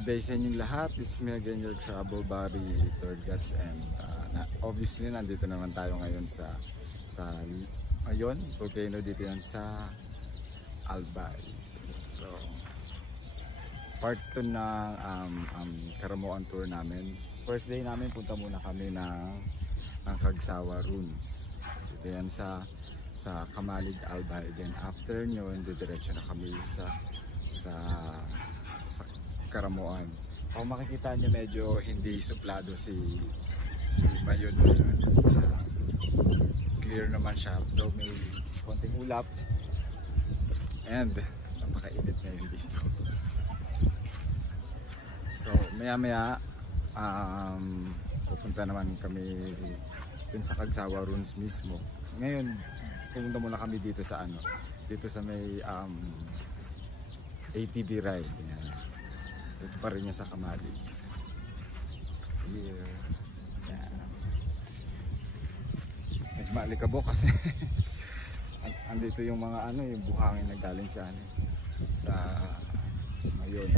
Good day sa inyong lahat. It's me again, your travel buddy, Third Guts, and obviously nandito naman tayo ngayon sa volcano dito yan sa Albay. So part 2 ng Karamoan tour namin. First day namin, punta muna kami ng Cagsawa Ruins. Dito yan sa Kamalig, Albay. Then after nyon, didiretso na kami sa Karamoan. Kung makikita nyo, medyo hindi suplado si Mayon. Clear naman siya, though may konting ulap, and napakainit ngayon dito. So maya maya pupunta naman kami dun sa Cagsawa Ruins mismo. Ngayon pupunta muna kami dito sa may ATV ride. Yan. Ito pa rin niya sa Kamalig. Here. Yan. Medyo maalikabok kasi andito yung mga yung buhangin na galing sa Mayon.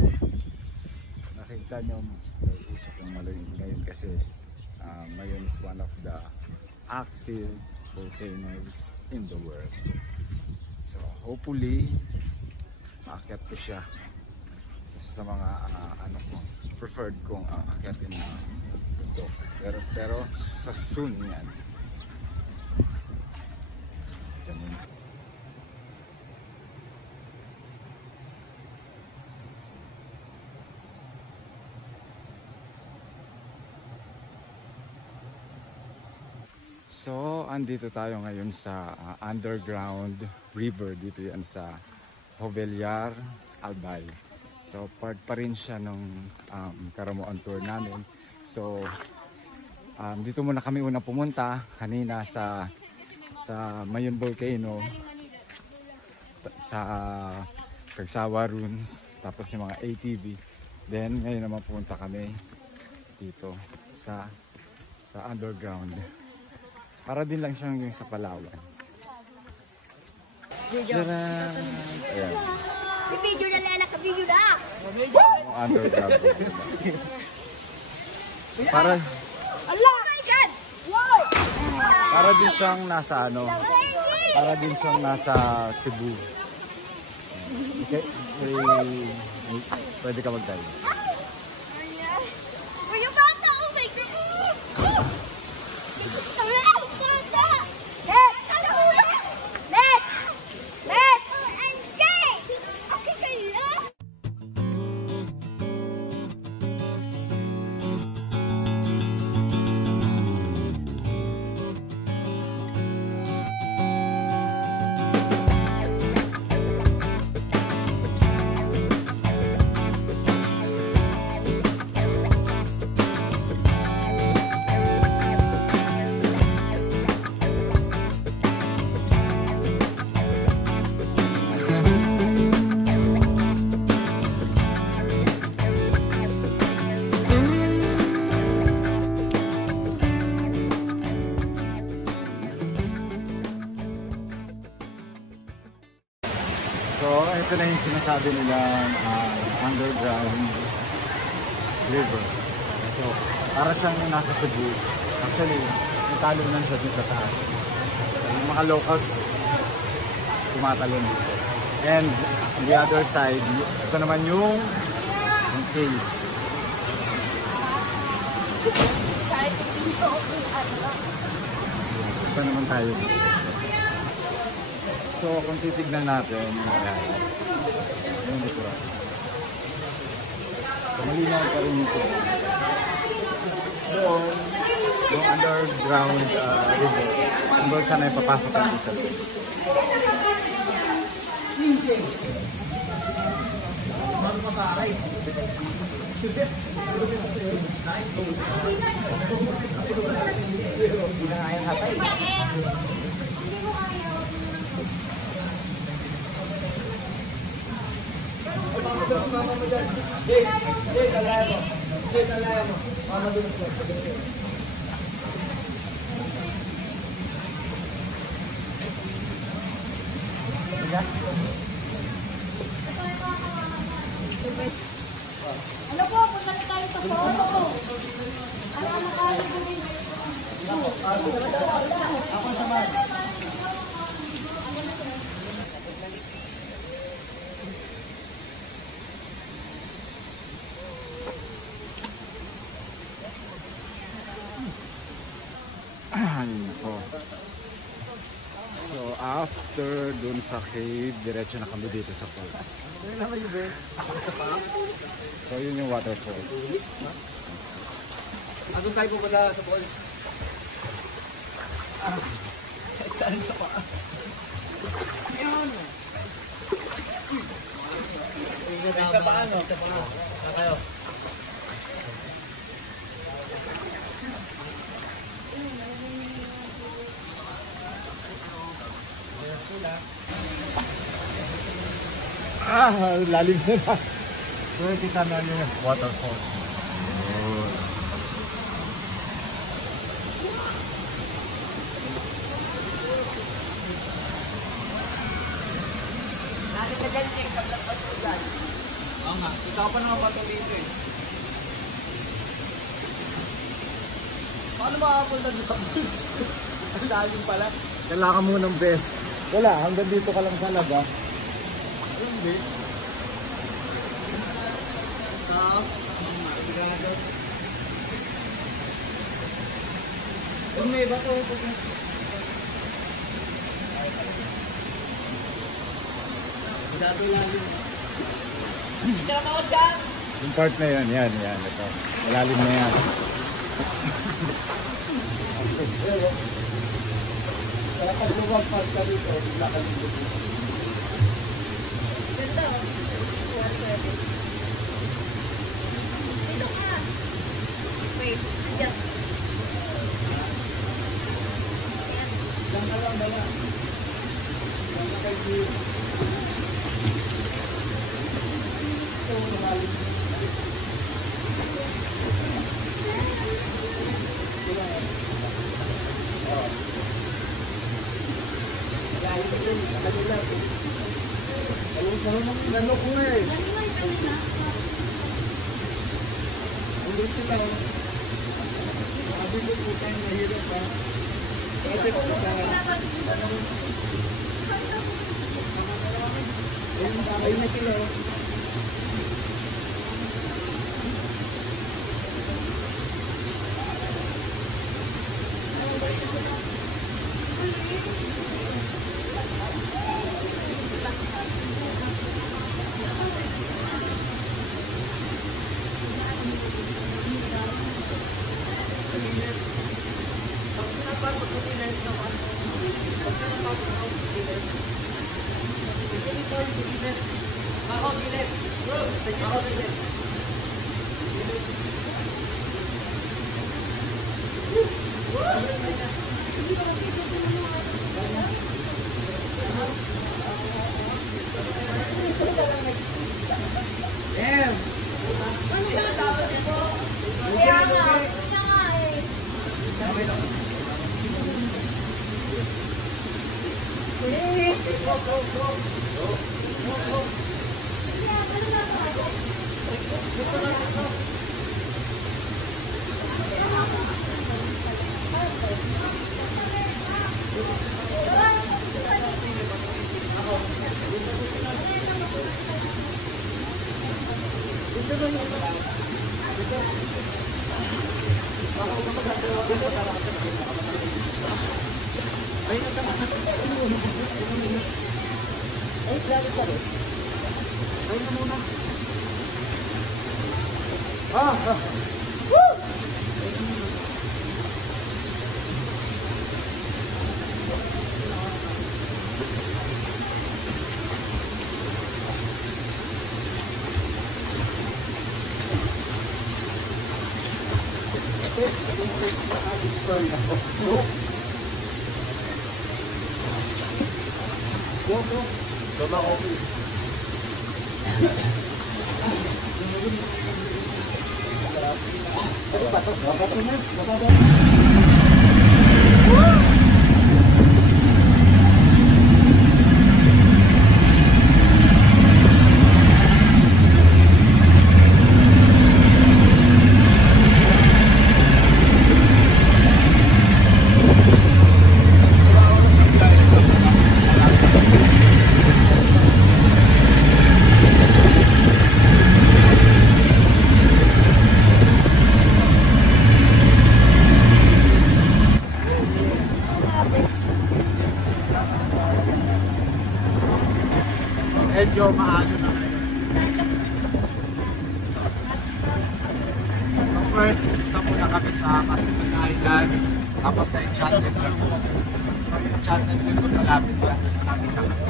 Nakikita nyo may usok ng Mayon ngayon kasi Mayon is one of the active volcanoes in the world. So hopefully maakyat ko siya sa mga preferred kong akyatin na ito. Pero sa soon yan. So andito tayo ngayon sa underground river, dito yan sa Jovellar, Albay. So part pa rin siya nung Karamoan tour namin. So dito muna kami unang pumunta kanina sa Mayon Volcano, sa Cagsawa Ruins, tapos yung mga ATV. Then ngayon naman pumunta kami dito sa underground. Para din lang siyang yung sa Palawan. Ayan. Video na lang, video na. Underground. Para Allah, my God. Wow. Para din siyang nasa para din siyang nasa Cebu. Okay, pwede ka mag-dive. Yung bata, oh my God. So ito na yung sinasabi nilang underground river. So para siyang nasa Cebu. Actually, natalon lang siya dito sa taas. Yung mga locals tumatalon dito. And on the other side, ito naman yung cave. Ito naman tayo. So kung titignan natin, yung dito. So malinaw pa rin ito. Doon, yung underground river, doon sana yung papasok ang isa. Mama mo dyan. Alaya mo. Alaya mo. Mama dun ko. Ano po, punta na tayo sa polo. Ano ang nakaligo din? Ayun po. So after dun sa cave, diretso na kami dito sa falls. So yun yung waterfalls. Anong tayo pupunta sa falls? Saan sa pa? Ayan! Sa paano? Sa paano? Kayo. Lalim na. So kita na yung waterfalls. Oo nga, ikaw pa naman bato dito eh. Paano makapunta doon sa beach? Ang lalim pala. Kailangan mo ng best. Wala, hanggang dito ka lang talaga. Ayun, beach. Stop. Kung may bato, dato lalim. Yung part na yun, yan. Ito. Malalim na yan. Kaya pag lumagpas ka dito, bigla ka dito. Ganda oh. Dito ka. Wait, adjust. Diyan ka lang, dala. Diyan ka kay Gio. Ito, malalim. Nano ko nga eh. Ang dito ka. Sabi ko po tayo mahirap ha. Sabi ko po tayo. Ayun na sila. Kaya nga eh. maaga na ngayon. So first, punta muna kami sa Katipunan Island, tapos sa Enchanted Lagoon. So Enchanted Lagoon malapit lang. Nakita kami.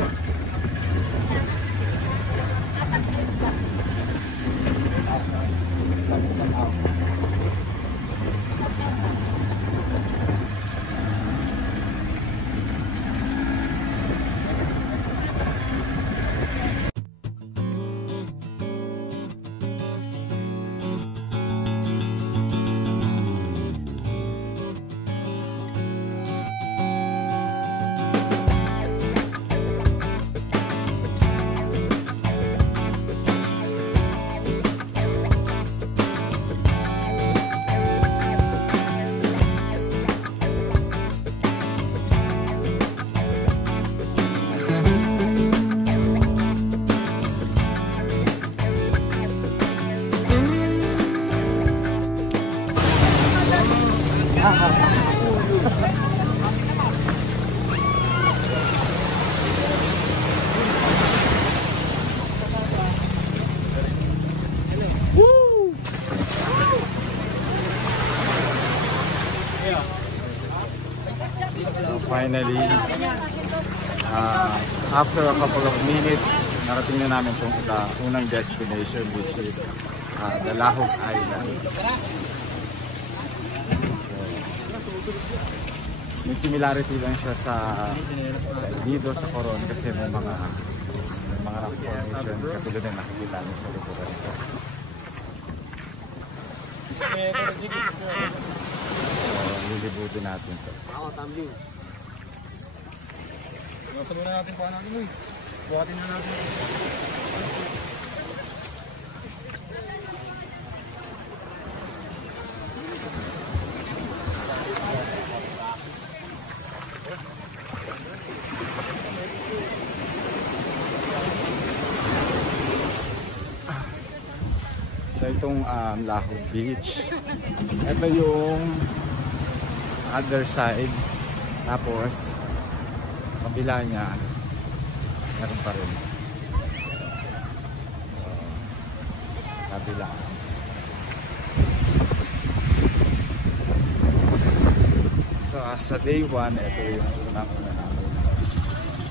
Finally, after a couple of minutes, narating na namin itong unang destination, which is the Lahog Island. So, may similarity lang siya sa Nido, sa Coron, kasi may mga rock formation katulad na nakikita niyo sa likuran ito. So, lilibutin natin ito. Sabi na natin pa natin mo eh. Buhatin na natin. So itong Lahog Beach. Ito yung other side. Tapos kabila niya meron pa rin. So, kabila. So sa day 1, ito yung unang-una namin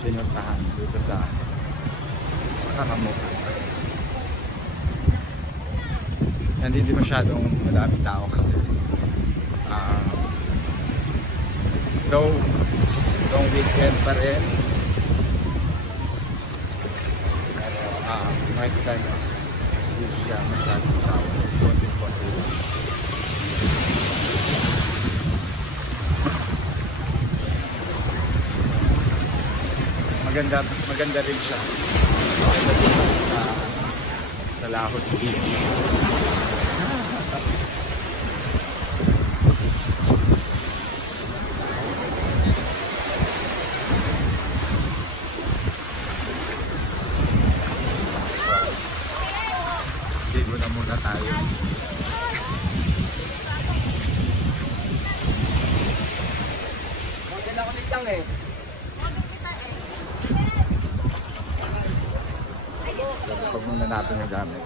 pinuntahan dito sa Kakamuk. And hindi masyadong madaming tao kasi though long weekend pa rin, pero makikita nyo hindi siya masyadong tao, konti-konti lang. Maganda rin siya sa Lahog Beach. Ligo na muna tayo. Maganda ko lang eh. Pag muna natin yung gamit.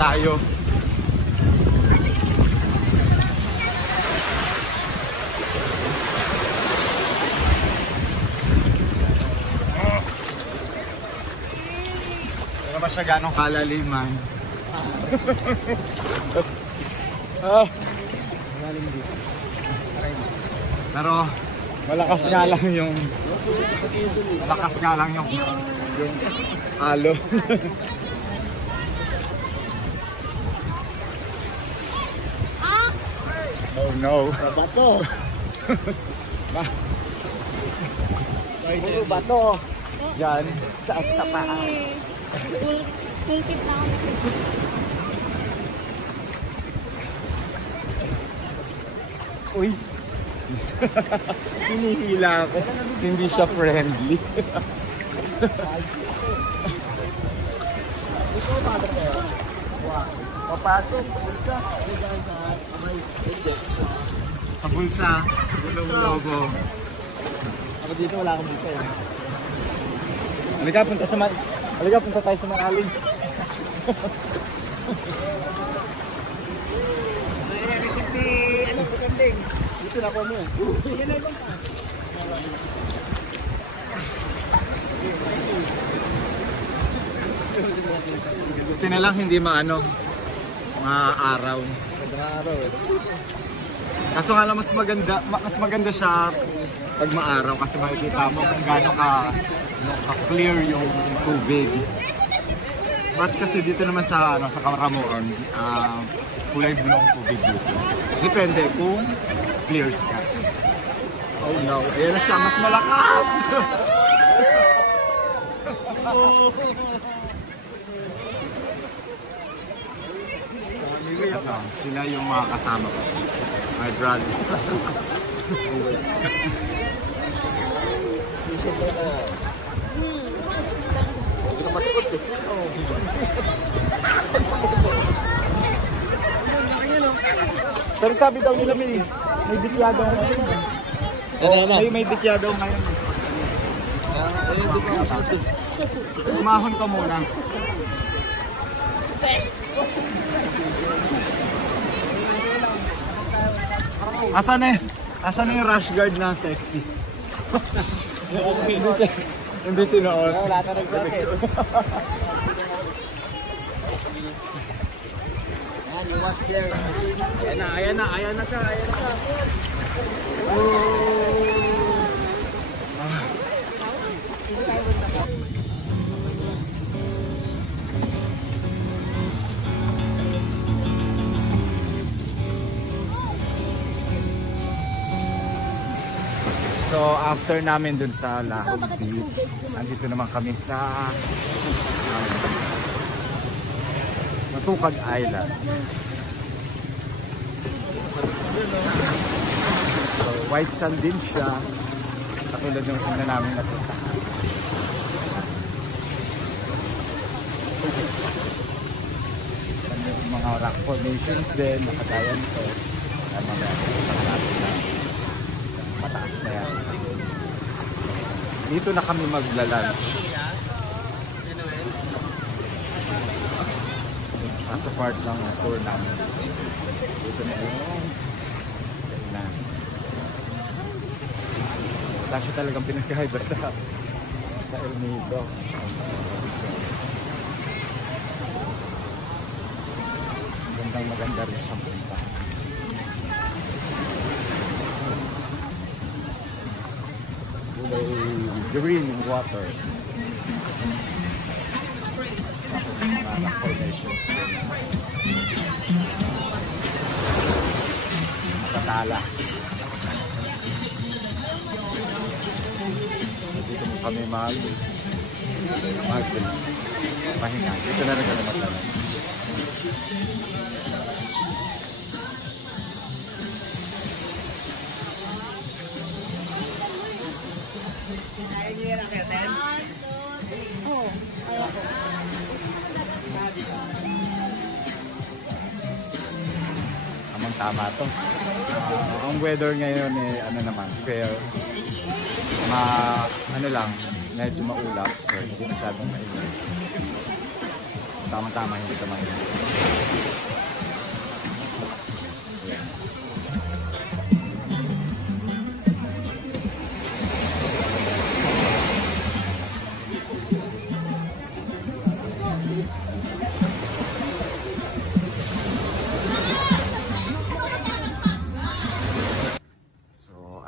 tayo. Hindi naman siya ganong kalaliman. Pero malakas nga lang yung halo. Oh no. Bato. Puro bato. Yan. Sa paa. Full tip na ako. Uy. Hinihila ako. Hindi siya friendly. Papasok. Bulsa. Sa bulsa. Logo. Ako dito wala akong bulsa eh. Halika, punta tayo sa Manaling. Ano, paganding. Dito na ako mo. Yan na ibang ka. Buti na lang hindi maaraw. Sobrang araw eh. Kaso nga lang mas maganda siya pag maaraw kasi makikita mo kung gaano ka-clear yung tubig. But kasi dito naman sa Karamoon, kulay blue ang tubig dito. Depende kung clear sky. Oh no, ayan na siya, mas malakas! Sila yung mga kasama ko. My brother. Hindi ka masukot eh. Pero sabi daw nila may dikya daw ngayon. May dikya daw ngayon. Hindi ka masukot eh. Sumahon ka muna. Asan na yung rash guard na sexy? Hindi sinuot. Wala ka nagsabi. Yan, you watch there. Ayan na siya. So after namin dun sa Lahog Beach, andito naman kami sa Matukad Island. So white sand din siya, katulad ng una namin napuntahan. Yung mga rock formations din, nakagaya nito. Mga mataas na yan. Dito na kami magla-lunch. Nasa part ng tour namin. Dito na yung kainan. Wala siya talagang pinagkaiba sa El Nido. Maganda rin siyang punta. Green water. Mga formations. Matalas. Dito mo kami mahinga. Dito na rin kami maglalang. Tama to. Ang weather ngayon ano naman, fair. Ano lang, medyo maulap, so hindi masyadong mainit. Tama-tama, hindi ka man.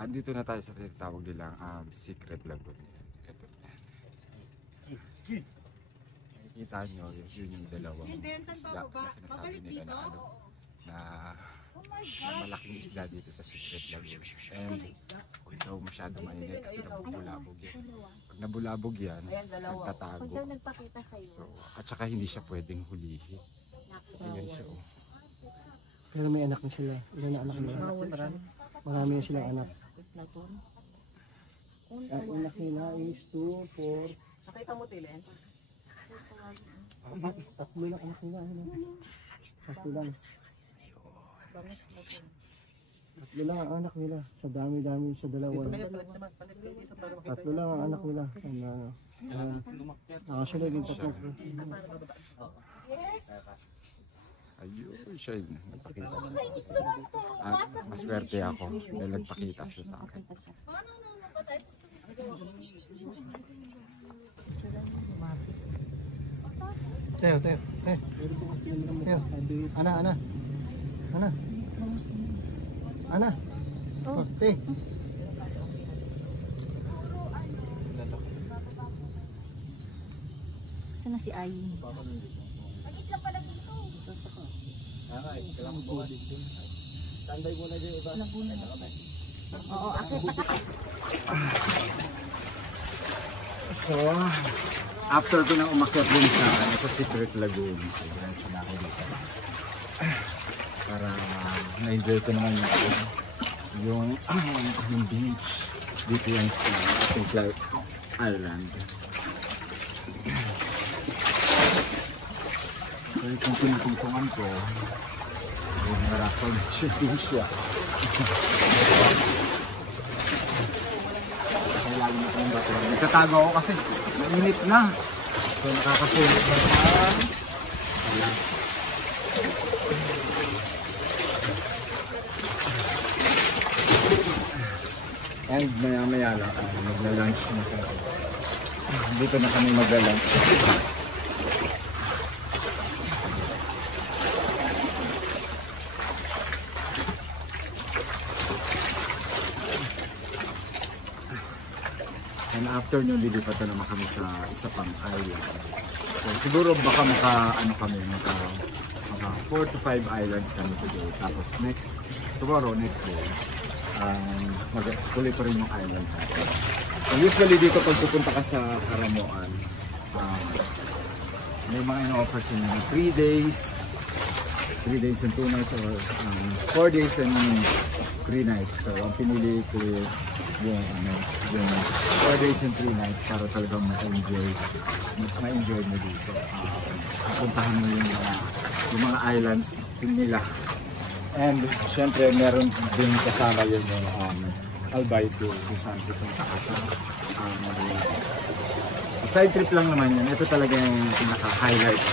Andito na tayo sa tinatawag nilang Secret Lagoon. Ito. Nakikita nyo, yun yung dalawang isda na sinasabi nila na na malaking isda dito sa Secret Lagoon. And kung ito masyado mainit kasi nabubulabog yan. Pag nabulabog yan, nagtatago. So, at saka hindi siya pwedeng hulihin. Ayan siya. Pero may anak na sila. Ilan na anak nila? Marami na silang anak. Ang anak nila is 2, 4. Nakita mo Tilen? Tatlo lang anak nila. Tatlo lang. Tatlo lang ang anak nila. Sa dami-dami sa dalawa. Tatlo lang ang anak nila. Nakasunod yung tatlo. Ayun siya yun. Nagpakita. Maswerte ako dahil nagpakita siya sa akin. Teo. Ana. Oh, te. Sana si Ayin. Tanday mo na dyan iba. Oo, So, after ko nang umakyat din sa Secret Lagoon, so diretso na ako dito. Para na-enjoy ko naman yung beach dito yan sa ating Clark Island. So, itong pinutungtungan ko, yung marathon shooting siya. Lagi na kong bato. Nagtatago ako kasi mainit na. So nakakasunod na siya. And maya lang magla-lunch na kami. Dito na kami magla-lunch. And after nyo, lilipat na naman kami sa isa pang island. So, siguro baka maka 4 to 5 islands kami today. Tapos tomorrow, next day, tuloy pa rin yung island natin. So, usually dito pag pupunta ka sa Karamoan, may mga ino-offer sa inyo 3 days and 2 nights or 4 days and 3 nights. So, ang pinili ko yung 4 days and 3 nights para talagang ma-enjoy mo dito. Puntahan mo yung mga islands nila. And syempre meron din kasama yun yung Albay tour kung saan pupunta ka sa side trip lang naman yun. Ito talaga yung pinaka-highlights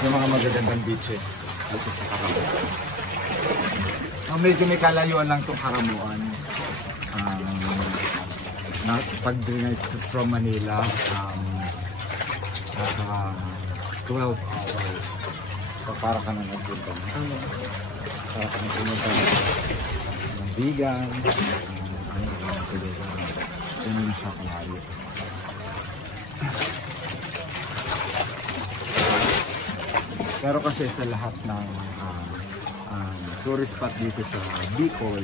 yung mga magagandang beaches dito sa Karamuan. Medyo may kalayuan lang itong Karamuan. Pag-drive from Manila, nasa 12 hours. So, para ka na nagpunta. Para ka nagpunta ng Bigan, yun na siya kalayo. Pero kasi sa lahat ng tourist spot dito sa Bicol,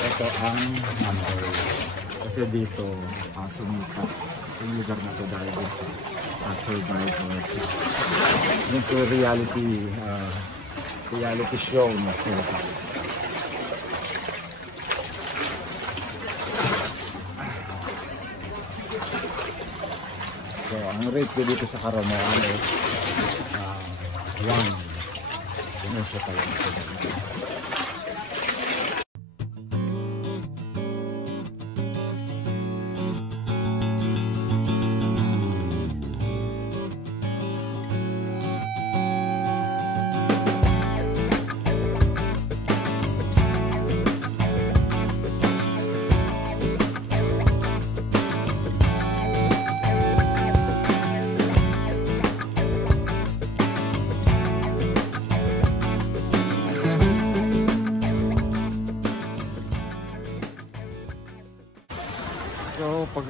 ito ang number. Kasi dito, sumikat yung lugar na ito dahil sa survival. Yung sa reality show na sila. So, ang rate ko dito sa Karamoan is 1. Yun siya talaga.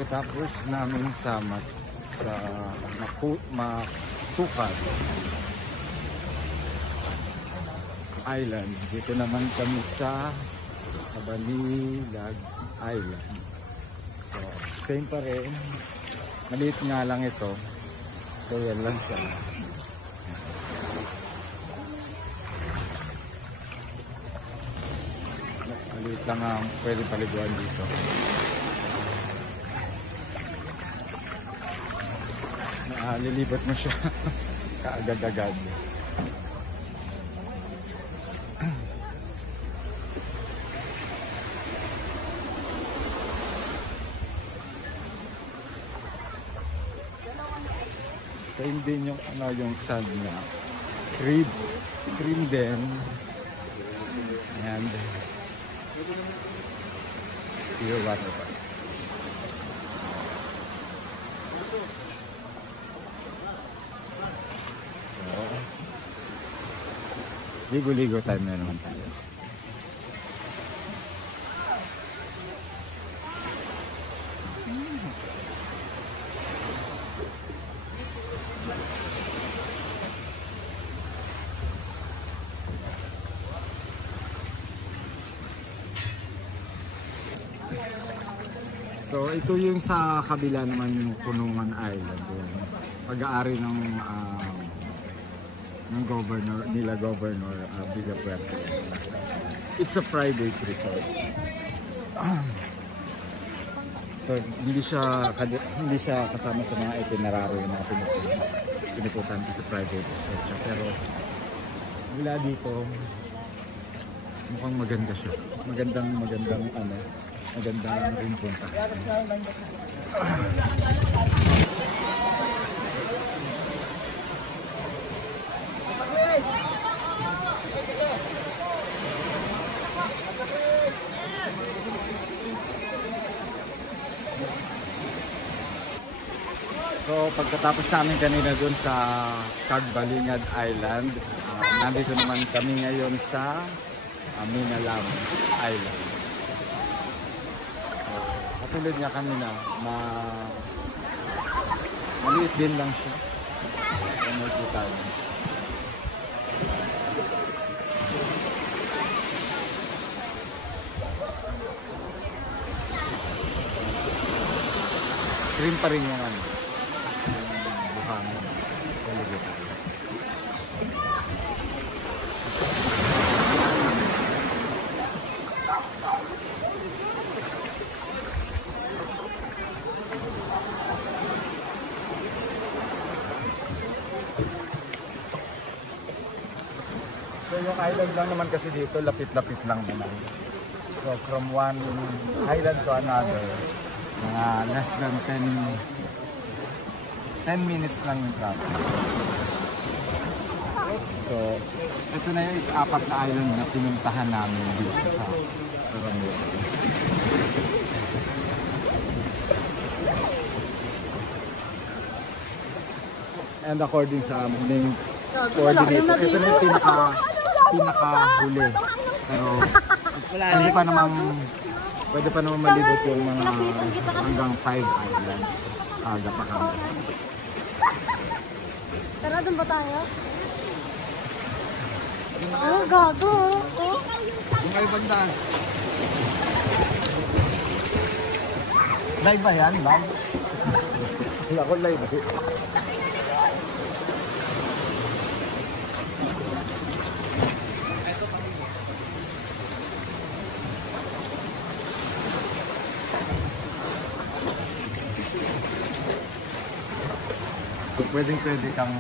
pagkatapos namin sa Matukad Island, dito naman kami sa Abanilag Island. So, same pa rin. Maliit nga lang ito. So, yan lang siya. Maliit lang ang pwede paliguan dito. Lilipat mo siya kaagad-agad. Same din yung yung sand niya. Cream din. And pure water pa. So, ligo-ligo time na naman tayo. So ito yung sa kabila naman yung Punungan Island. Pag-aari ng governor Villapuerte. It's a private resort. So hindi siya kasama sa mga itinerary na pinupuntahan sa private resort siya. Pero mula dito mukhang maganda siya. Magandang rin punta. So pagkatapos namin kanina dun sa Cagbalingad Island, nandito naman kami ngayon sa Minalam Island. Katulad niya kanina, maliit din lang siya. Kung makikita niyo. Green pa rin yung buhangin. So yung island lang naman kasi dito, lapit-lapit lang naman. So from one island to another, mga less than 10 minutes lang yung traffic. So ito na yung apat na island na pinuntahan namin dito sa Tarango. And according sa aming coordinator, ito na yung pinaka-huli. Pero pwede pa naman malibot yung mga hanggang 5 islands. Aga pa kami. Tara, dun ba tayo? Oh, gago. Yung ay banda. Live ba yan? Live? Wala ko live. So pwede kang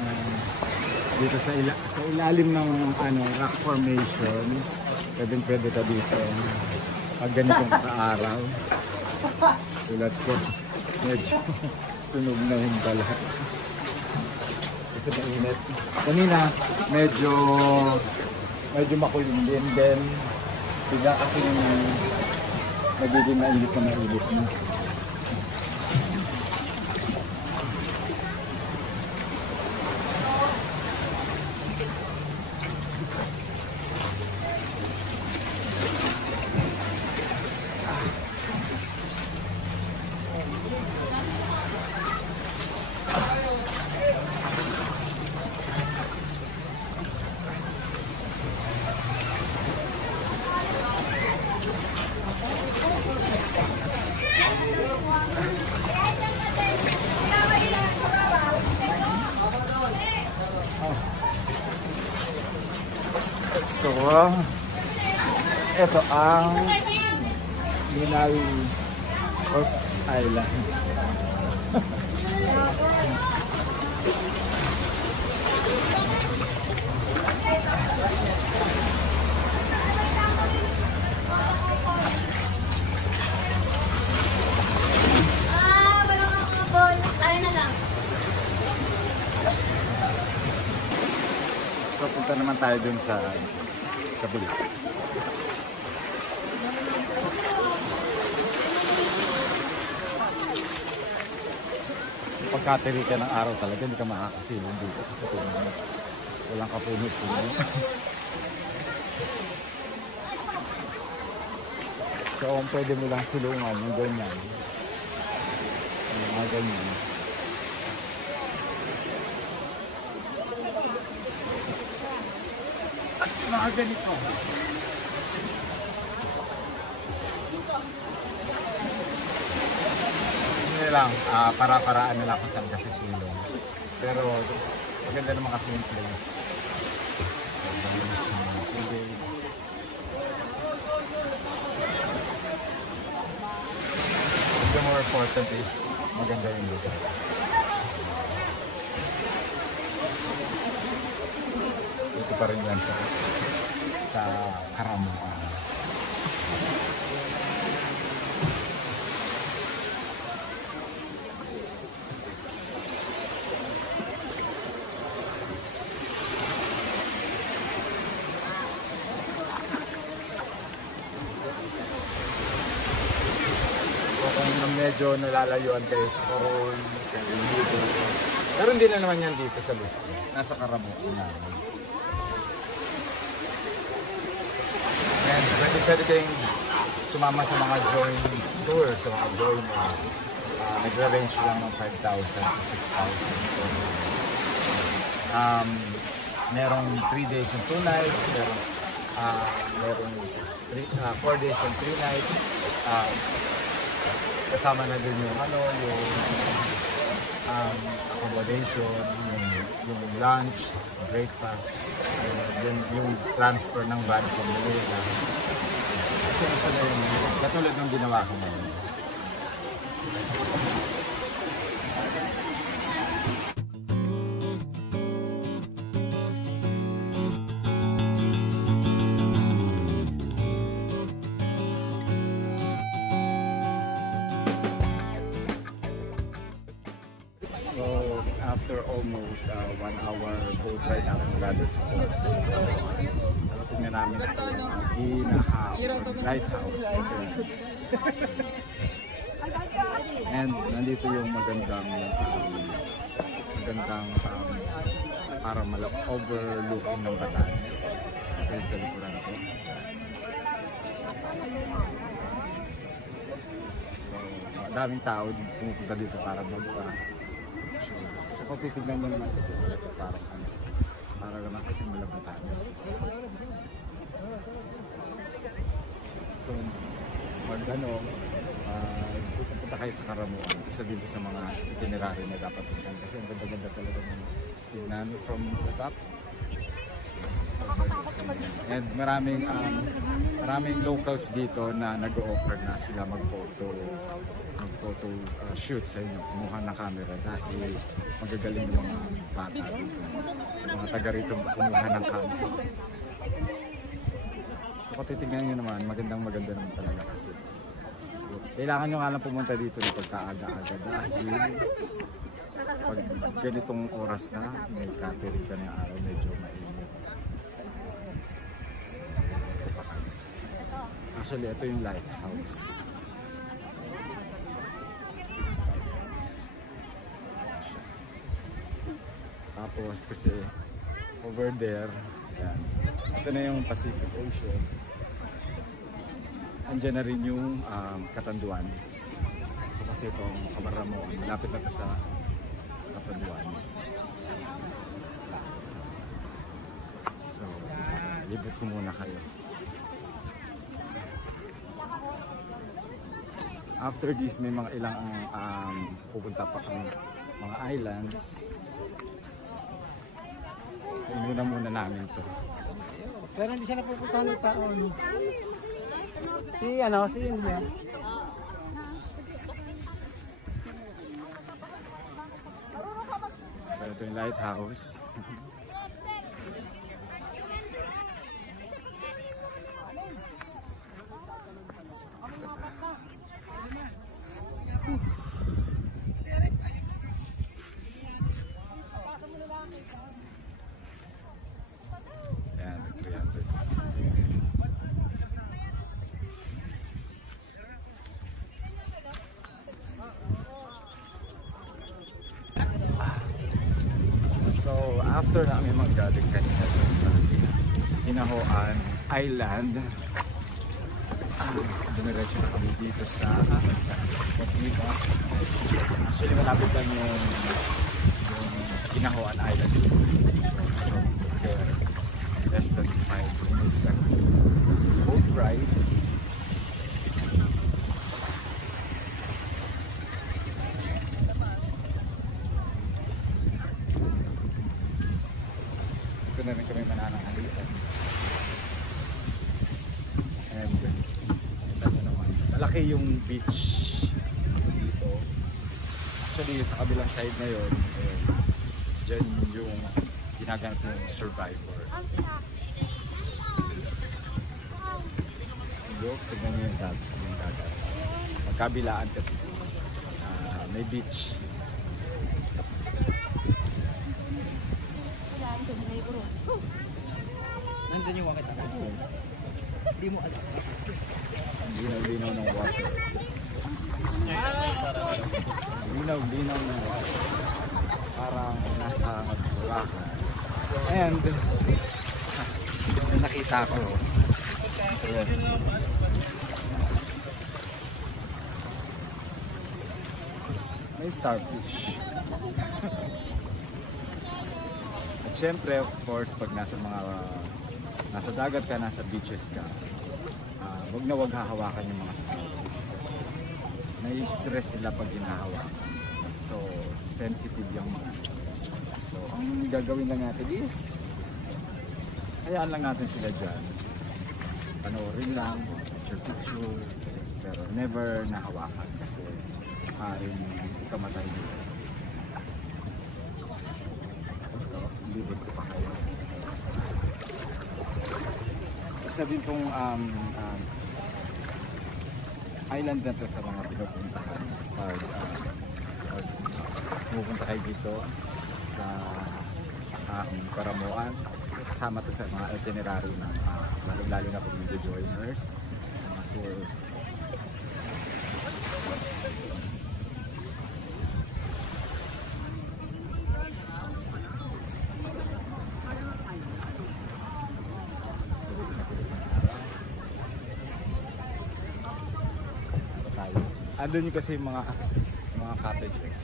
dito sa ilalim ng rock formation. Pwede ka dito pag ganitong kaaraw. Tulad ko, medyo sunog na yung balat. Kasi mainit. Kanina medyo makulimlim din. Bigla kasi nagiging mainit na. ito ang Minal Coast Island. Walang kakabol. Ayun na lang. So punta naman tayo dun sa kabila. Pagkatiri ka ng araw talaga, hindi ka makakasilong dito. Walang kapunit-punit. So kung pwede mo lang silungan, yung ganyan. Yung mga ganyan. At yung mga ganito. Hindi lang, para-paraan nila kung saan kasi silong. Pero maganda naman kasi yung place. So, malis yung mga tubig. The more important is maganda yung lugar. Ito pa rin yan sa Karamuan. Kung medyo nalalayuan kayo sa Coron, pero hindi na naman yan dito sa Luzon. Nasa Karamuan na. And pwede kayong sumama sa mga join tours, sa mga joiners. Nag-range lang ng 5,000 to 6,000. Merong 3 days and 2 nights, merong 4 days and 3 nights. Kasama na din yung accommodation, yung lunch, breakfast, yung transfer ng van from Manila. Kasi isa na yung katulad ng ginawa ko ngayon. After almost 1 hour boat ride namin mula doon sa port. Tingnan namin ito yung lighthouse. And nandito yung magandang para overlooking ng Batanes. Ito yung sa likuran ko. So, daming tao pumupunta dito para kung titignan mo naman kasi para naman kasi mula Batanes. So, pupunta kayo sa Karamuan, isa dito sa mga itinerary na dapat tingnan kasi ang ganda-ganda talaga ng tingnan from the top. And maraming locals dito na nag-o-offer na sila mag-photo shoot sa inyo, kumuha ng camera dahil magagaling yung mga bata dito, mga taga rito kumuha ng camera. So kung titignan nyo naman, maganda naman talaga kasi kailangan nyo nga lang pumunta dito ng pagkaaga-aga dahil pag ganitong oras na may catering ka ng araw, medyo mainit. Actually, ito yung lighthouse. Tapos kasi over there, yan. Ito na yung Pacific Ocean. Andiyan na rin yung Catanduanes. So kasi itong Camaramoan, malapit na ito sa Catanduanes. So, libot ko muna kayo. After this, may mga ilang pupunta pa kang mga islands. So, inuna muna namin ito. Pero hindi siya napupuntahan ng tao. Si India. So ito yung lighthouse. Ayan, 300. So, after namin mag-galing kanina sa Hinahoan Island, dumiretso na kami dito sa Cotigas. Actually, malapit lang yung Hinahoan Island. So, less than 5 minutes lang. Boat ride. Ito na rin kami mananangalitan. And ito naman. Malaki yung beach dito. Actually, sa kabilang side na yun, dyan yung ginaganap ng Survivor. Tignan nyo yung dagat. Magkabilaan kasi may beach. Nandun yung wakit ako. Hindi mo alam. Linaw-linaw ng water. Linaw-linaw ng water. Parang nasa Magpulacan. And nakita ko. Yes. May starfish. At syempre, of course, pag nasa dagat ka, nasa beaches ka, wag na wag hahawakan yung mga starfish. May stress sila pag hinahawakan. So, sensitive yung mga. So, ang gagawin lang natin is hayaan lang natin sila dyan. Panoorin lang, picture, pero never nahawakan kasi maaaring kamatay nila. Ito, libot ko pa kayo. Isa din tong island na to sa mga pinupuntahan pag pupunta kayo dito sa Paramuan. Kasama to sa mga itinerary na lalo na pag mag-joiners, mga tour. Andun yung kasi mga cottages.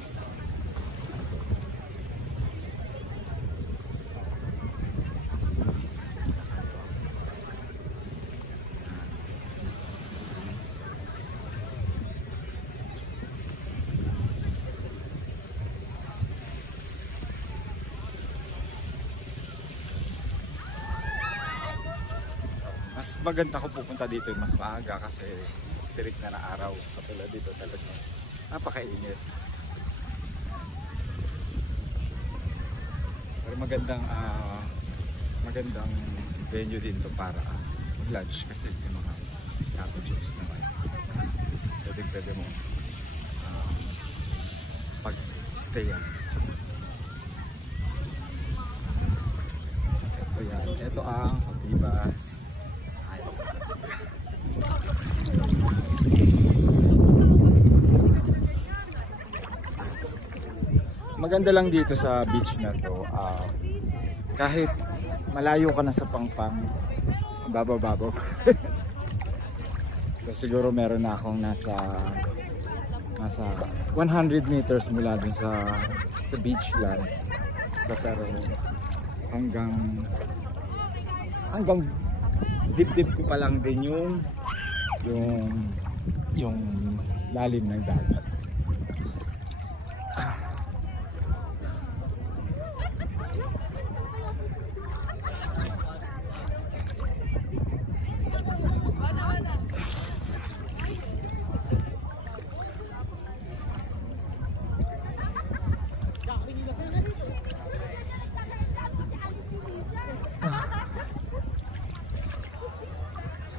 Mas maganda ko pupunta dito mas maaga kasi tirik na araw. Katulad dito talaga napakainit. Pero magandang venue din to para mag-lunch kasi yung mga cottages naman. Pwede mo pag-stayan. So yan, ito ang Cotigas. Maganda lang dito sa beach na to, kahit malayo ka na sa Pangpang, babaw. So siguro meron na akong nasa 100 meters mula dun sa beach land. So pero hanggang dip ko pa lang din yung lalim ng dagat.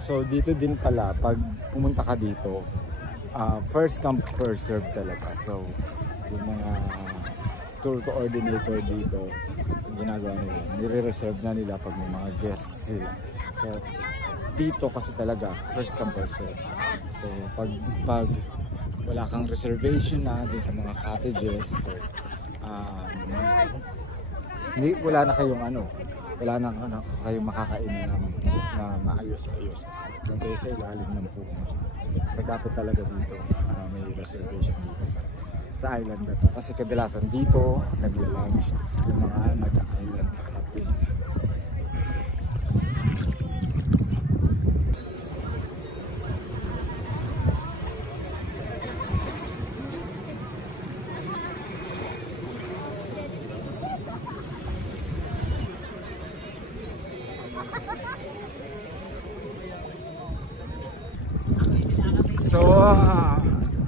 So dito din pala, pag pumunta ka dito, first come first serve talaga. So yung mga tour coordinator dito, ginagawa nila, nire-reserve na nila pag may mga guests sila. So dito kasi talaga first come first serve. So pag wala kang reservation na din sa mga cottages, so wala na kayong kayong makakainin na maayos-ayos. Doon kayo sa ilalim ng puno. So dapat talaga dito may reservation dito sa island na to. Kasi kadalasan dito nagla-lunch yung mga nag-island hopping. So,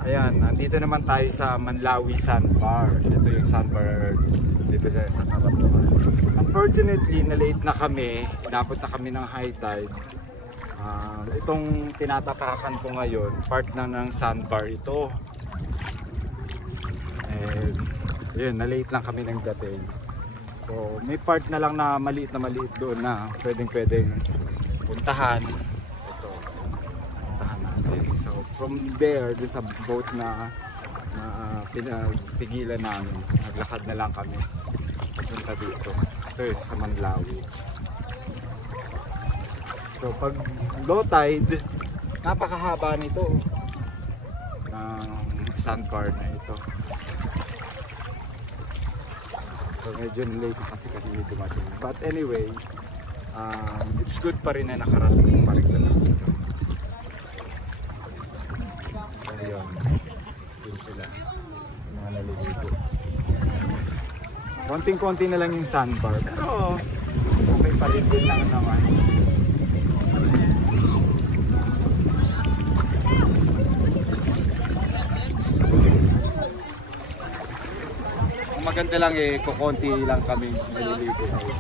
ayan, nandito naman tayo sa Manlawi Sandbar. Ito yung sandbar dito sa Karatuan. Unfortunately, na-late na kami. Dapat na kami ng high tide. Itong tinatapakan ko ngayon, part na ng sandbar ito. And, yun, na-late lang kami ng dating. So, may part na lang na maliit doon na pwedeng puntahan. So from there, dun sa boat na pinapigilan namin, naglakad na lang kami papunta dito. Ito yun, sa Manlawi. So pag low tide, napakahaba nito ng sandbar na ito. So medyo late kasi dumating. But anyway, it's good pa rin na nakarating pa rin na dito. Ayun, yun sila, yung mga naliligo. Konting-konti na lang yung sandbar, pero okay pa rin din lang naman. Ang maganda lang kukonti lang kami naliligo ngayon.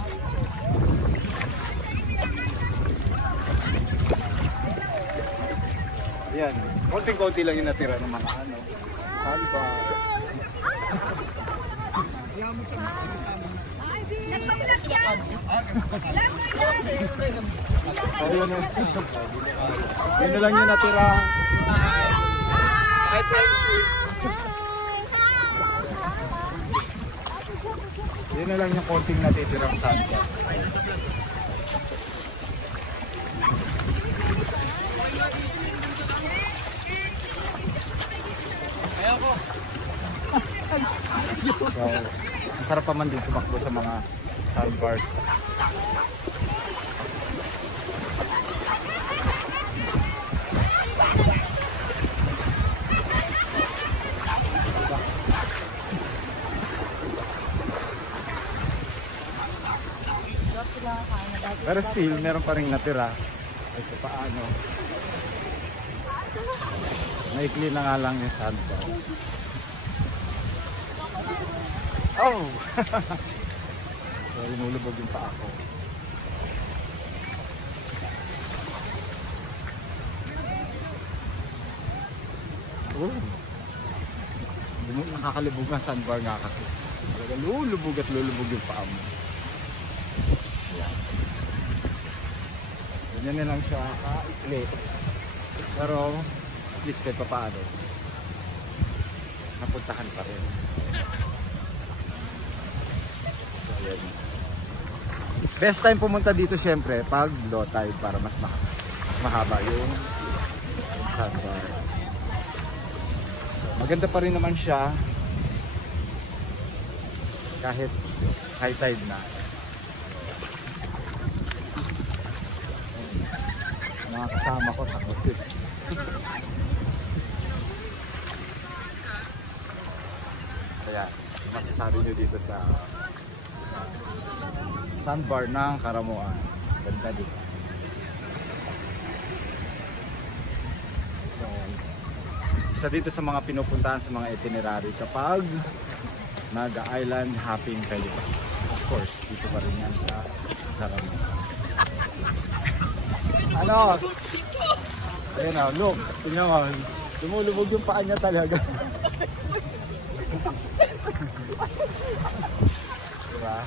Yan, konting-konti lang yung natira ng mga sandbars. Yun na lang yung natira. Hi, friendship. Yun na lang yung konting natitirang sandbar. So, masarap pa man din tumakbo sa mga sandbars. Pero still, meron pa rin natira. Ito paano. Maikli na nga lang yung sandbar. Oh! So, lumulubog yung paa ko. Oh! Nakakalubog ng sandbar nga kasi. Talaga lulubog at lulubog yung paa mo. Yan. Ganyan na lang siya kaikli. Pero at least kahit papaano napuntahan pa rin. So yan. Best time pumunta dito syempre pag low tide para mas mahaba yung sandbar. Maganda pa rin naman siya kahit high tide na. Mga kasama ko sa hotel. Kaya masasabi nyo dito sa sandbar ng Karamuan. Ganda dito. So, isa dito sa mga pinupuntahan sa mga itinerary kapag nag-island hopping kayo. Of course, dito pa rin yan sa Karamuan. Ano? Ayan na, look. Tingnan mo. Lumulubog yung paa niya talaga. Diba?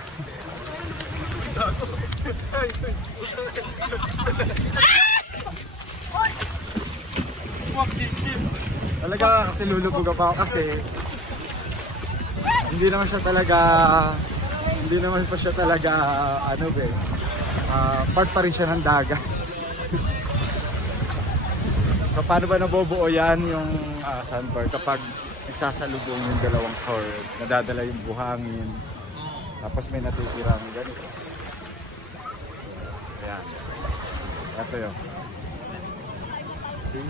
Talaga kasi lulubog pa ako kasi hindi naman pa siya talaga ano be, part pa rin siya ng dagat. So paano ba nabubuo yan yung sandbar kapag nagsasalubong yung dalawang curve, nadadala yung buhangin, tapos may natitirang ganito. So, ayan. Ito yun. See?